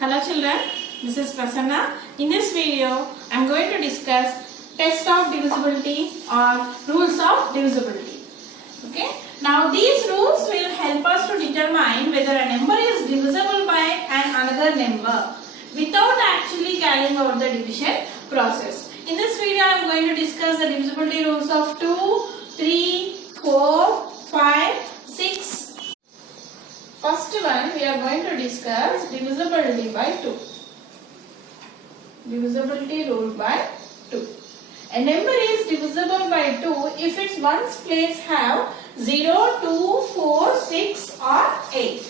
Hello children, this is Prasanna. In this video, I am going to discuss test of divisibility or rules of divisibility. Okay. Now these rules will help us to determine whether a number is divisible by another number without actually carrying out the division process. In this video, I am going to discuss the divisibility rules of 2, 3, 4, 5, 6. First one, we are going to discuss divisibility by 2. Divisibility rule by 2. A number is divisible by 2 if its ones place have 0, 2, 4, 6 or 8.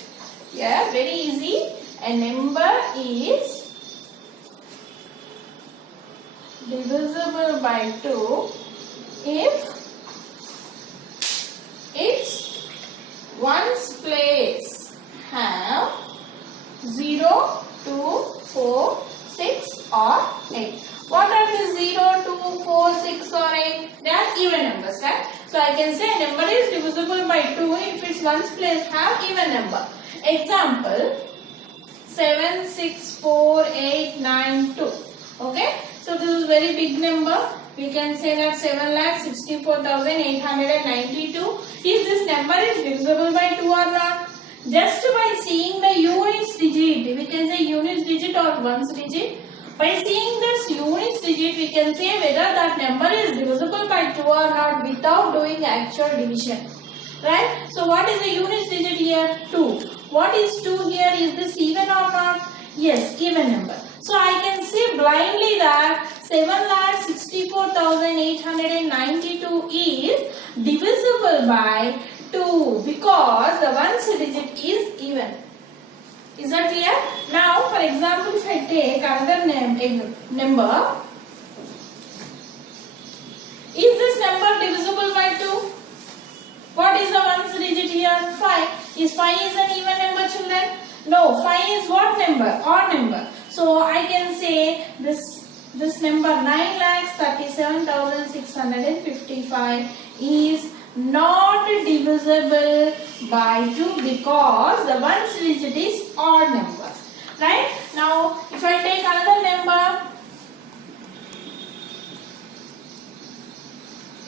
Yeah, very easy. A number is divisible by 2 if its ones place have 0, 2, 4, 6 or 8. What are the 0, 2, 4, 6 or 8? They are even numbers, right? So I can say a number is divisible by 2 if its ones place have even number. Example 7, 6, 4, 8, 9, 2. Okay? So this is very big number. We can say that 7,64,892. If this number is divisible by 2 or not? Just by seeing the units digit, we can say units digit or ones digit. By seeing this units digit, we can say whether that number is divisible by 2 or not without doing actual division. Right? So what is the units digit here? 2. What is 2 here? Is this even or not? Yes, even number. So I can say blindly that 7,64,892 is divisible by 2 because the ones digit is even. Is that clear? Now, for example, if I take another number, is this number divisible by 2? What is the ones digit here? 5. Is 5 is an even number, children? No, 5 is what number? Odd number. So I can say this number 9,37,655 is not divisible by 2 because the ones digit is odd number. Right? Now, if I take another number,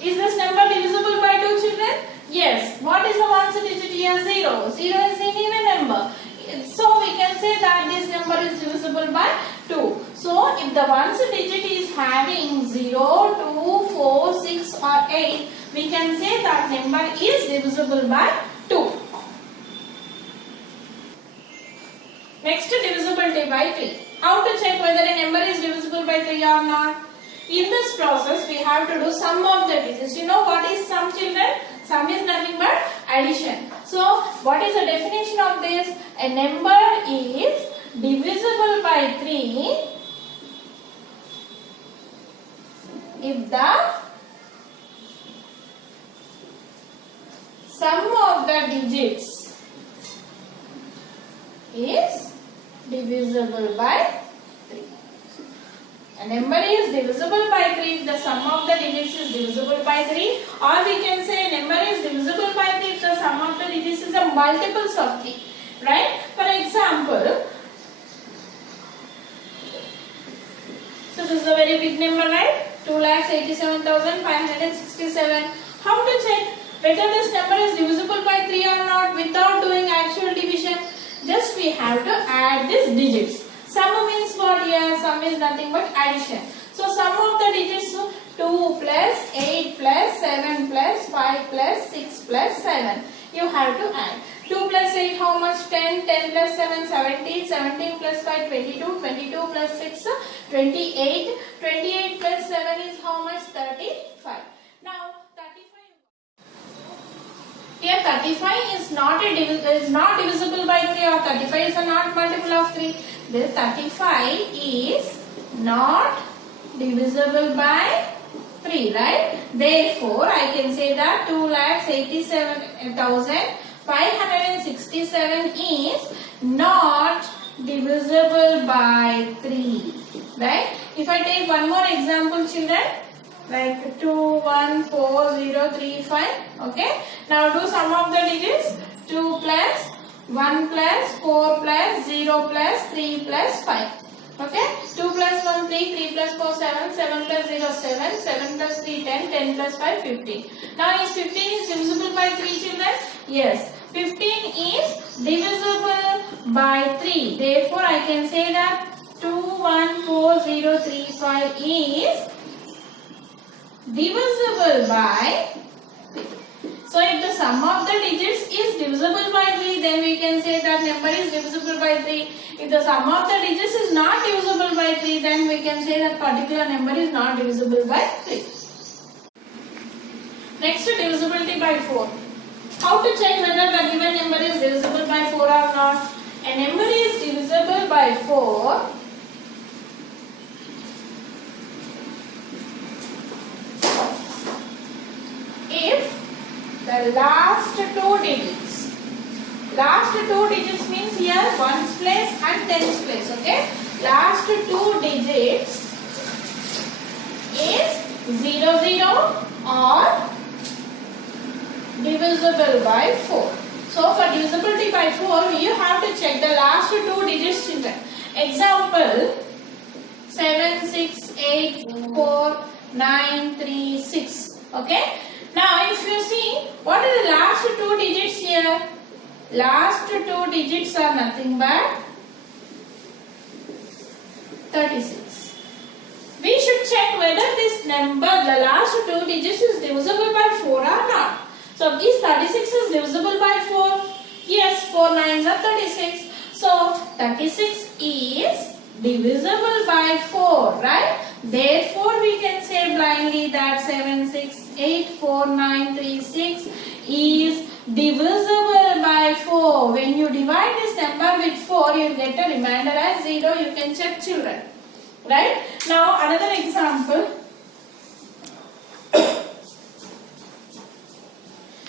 is this number divisible by 2, children? Yes. What is the ones digit here? 0. 0 is an even number. So we can say that this number is divisible by 2. So if the ones digit is having 0, 2, 4, 6 or 8, we can say that number is divisible by 2. Next, divisibility by 3. How to check whether a number is divisible by 3 or not? In this process, we have to do sum of the digits. You know what is sum, children? Sum is nothing but addition. So, what is the definition of this? A number is divisible by 3 if the sum of the digits is divisible by 3. A number is divisible by 3 if the sum of the digits is divisible by 3, or we can say a number is divisible by 3 if the sum of the digits is a multiples of 3. Right? For example, so this is a very big number, right? 2,87,567. How to check whether this number is divisible by 3 or not without doing actual division? Just we have to add these digits. Sum means what here? Sum is nothing but addition. So sum of the digits 2 plus 8 plus 7 plus 5 plus 6 plus 7. You have to add. 2 plus 8 how much? 10. 10 plus 7 17. 17 plus 5 22. 22 plus 6 28. 28 plus 7 is how much? 35. Now 35. Here 35 is not divisible by 3, or 35 is a not multiple of 3. This 35 is not divisible by 3, right? Therefore, I can say that 2,87,567 is not divisible by 3, right? If I take one more example, children, like 2,1,4,0,3,5. Okay. Now do sum of the digits. 2 plus 1 plus 4 plus 0 plus 3 plus 5. Okay, 2 plus 1 3, 3 plus 4 7, 7 plus 0 7, 7 plus 3 10, 10 plus 5 15. Now is 15 is divisible by 3 children? Yes, 15 is divisible by 3. Therefore I can say that 214035 is divisible by 3. So if the sum of the digits is divisible by 3, then we can say that number is divisible by 3. If the sum of the digits is not divisible by 3, then we can say that particular number is not divisible by 3. Next, divisibility by 4. How to check whether the given number is divisible by 4 or not? A number is divisible by 4 if the last two digits means here ones place and tens place. Okay, last two digits is 0 0 or divisible by 4. So for divisibility by 4, you have to check the last two digits children. Example 7 6 8 4 9 3 6. Okay. Now if you see, what are the last two digits here? Last two digits are nothing but 36. We should check whether this number, the last two digits is divisible by 4 or not. So is 36 is divisible by 4? Yes, 4 9s are 36. So 36 is divisible by 4, right? Therefore we can say blindly that 7 6 8 4 9 3 6 is divisible by 4. When you divide this number with 4, you will get a remainder as 0. You can check children. Right? Now another example.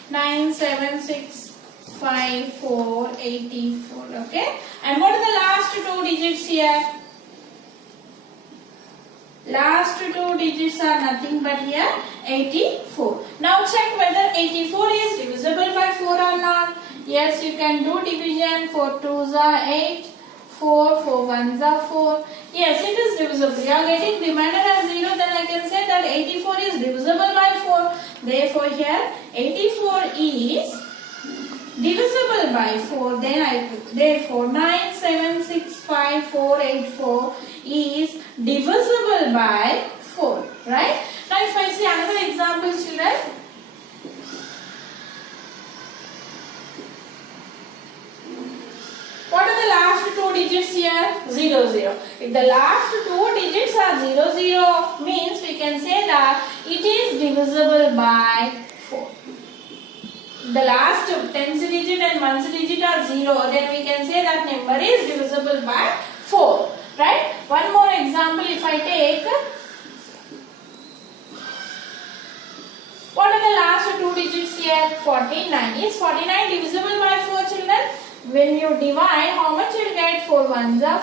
9 7 6 5 4 84. Okay? And what are the last two digits here? Last two digits are nothing but here 84. Now check whether 84 is divisible by 4 or not. Yes, you can do division. 4 2s are 8, 4 1s are 4. Yes, it is divisible. You are getting remainder as 0, then I can say that 84 is divisible by 4. Therefore here 84 is divisible by 4. Therefore 9 7 6 5 4 8 4 is divisible by 4. Right? Now if I see another example children. What are the last two digits here? 0 0. If the last two digits are 0 0 means we can say that it is divisible by 4. The last tens digit and ones digit are 0, then we can say that number is divisible by 4. Right? One more example if I take. What are the last two digits here? 49. Is 49 divisible by 4 children? When you divide, how much you will get? 4 1s are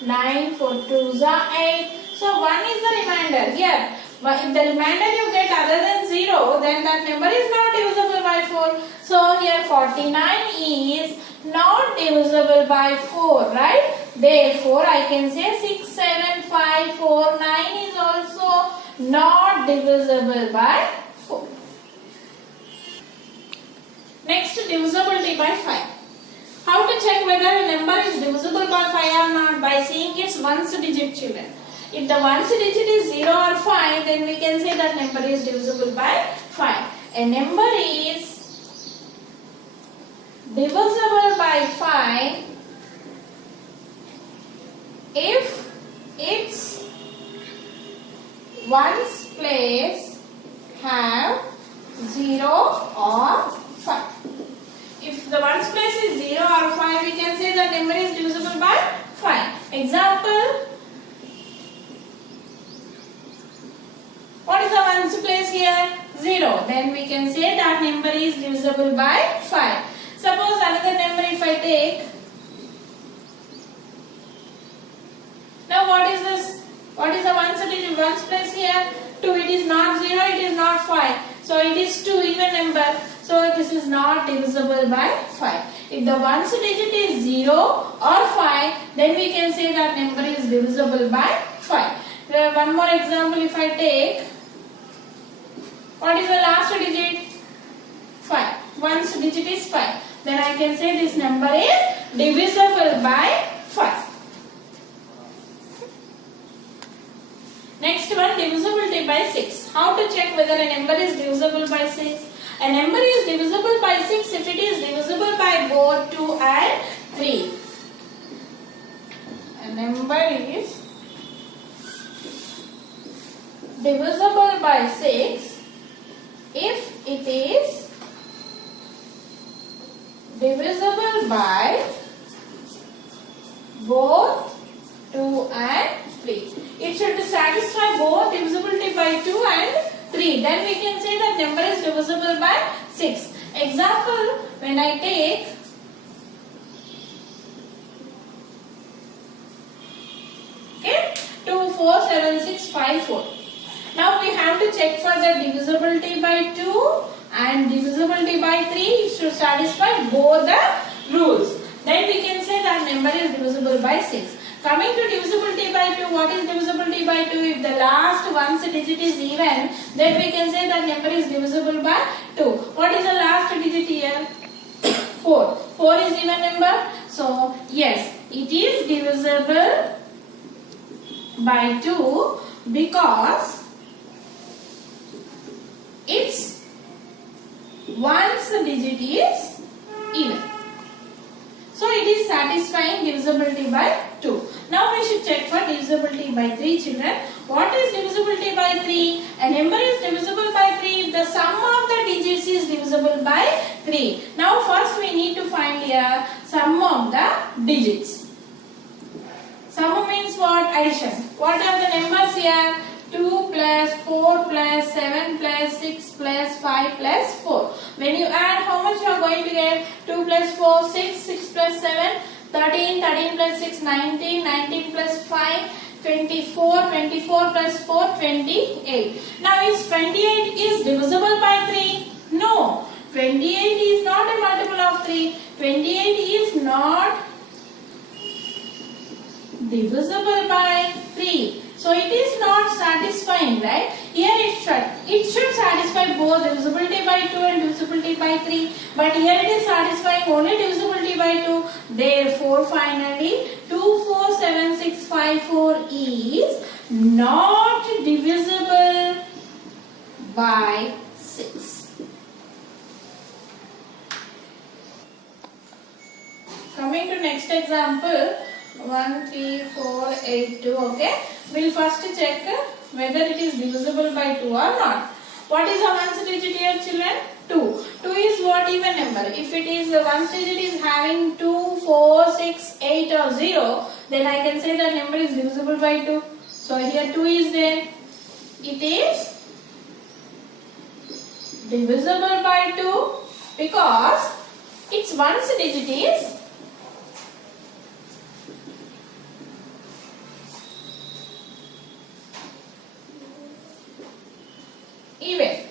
4, 9, 4 2s are 8. So 1 is the remainder here. But if the remainder you get other than 0, then that number is not divisible by 4. So here 49 is not divisible by 4, right? Therefore I can say 6 7 5 4 9 is also not divisible by 4. Next, divisibility by 5. How to check whether a number is divisible by 5 or not? By seeing its ones digit children. If the ones digit is 0 or 5, then we can say that number is divisible by 5. A number is divisible by 5 if its ones place have 0 or 5. If the ones place is 0 or 5, we can say that number is divisible by 5. Example. What is the ones place here? 0. Then we can say that number is divisible by 5. Suppose another number if I take. Now what is this? What is the ones place here? 2. It is not 0, it is not 5. So it is 2 even number. So this is not divisible by 5. If the ones digit is 0 or 5, then we can say that number is divisible by 5. One more example, if I take, what is the last digit? 5. Ones digit is 5. Then I can say this number is divisible by 5. Next one, divisibility by 6. How to check whether a number is divisible by 6? A number is divisible by 6 if it is divisible by both 2 and 3. A number is divisible by 6 if it is divisible by both 2 and 3. It should satisfy both divisibility by 2 and 3. Then we can say that number is divisible by 6. Example, when I take okay, 2, 4, 7, 6, 5, 4. Now we have to check for the divisibility by 2 and divisibility by 3. It should satisfy both the rules. Then we can say that number is divisible by 6. Coming to divisibility by 2, what is divisibility by 2? If the last one's digit is even, then we can say that number is divisible by 2. What is the last digit here? 4. 4 is even number. So, yes, it is divisible by 2 because its one's digit is even. So it is satisfying divisibility by 2. Now we should check for divisibility by 3, children. What is divisibility by 3? A number is divisible by 3 if the sum of the digits is divisible by 3. Now first we need to find here sum of the digits. Sum means what? Addition. What are the numbers here? 2 plus 4 plus 7 plus 6 plus 5 plus 4. When you add, how much you are going to get? 2 plus 4, 6, 6 plus 7, 13, 13 plus 6, 19, 19 plus 5, 24, 24 plus 4, 28. Now is 28 is divisible by 3? No. 28 is not a multiple of 3. 28 is not divisible by 3. So it is not satisfying, right? Here it should satisfy both divisibility by 2 and divisibility by 3. But here it is satisfying only divisibility by 2. Therefore, finally, 2, 4, 7, 6, 5, 4 is not divisible by 6. Coming to next example, 1, 3, 4, 8, 2, okay. We'll first check whether it is divisible by 2 or not. What is the ones digit here, children? 2. 2 is what even number? If it is the ones digit is having 2, 4, 6, 8 or 0, then I can say that number is divisible by 2. So here 2 is there. It is divisible by 2 because its ones digit is even.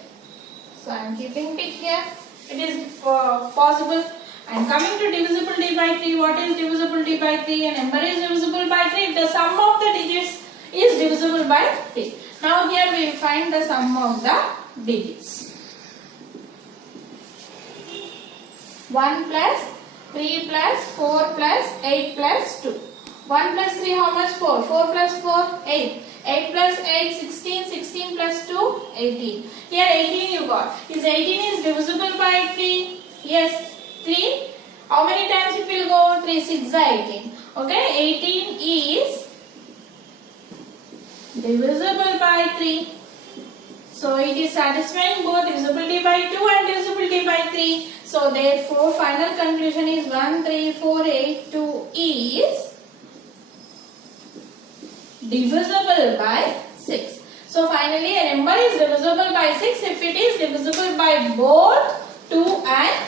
So I am keeping tick here. It is possible. And coming to divisibility by 3, what is divisibility by 3? A number is divisible by 3 if the sum of the digits is divisible by 3. Now here we will find the sum of the digits. 1 plus 3 plus 4 plus 8 plus 2. 1 plus 3 how much? 4. 4 plus 4 8. 8 plus 8 16. 16 plus 2 18. Here 18 you got. Is 18 is divisible by 3? Yes. 3. How many times it will go? 3 6 18. Okay. 18 is divisible by 3. So it is satisfying both divisibility by 2 and divisibility by 3. So therefore final conclusion is 1 3 4 8 2 is divisible by 6. So finally a number is divisible by 6 if it is divisible by both 2 and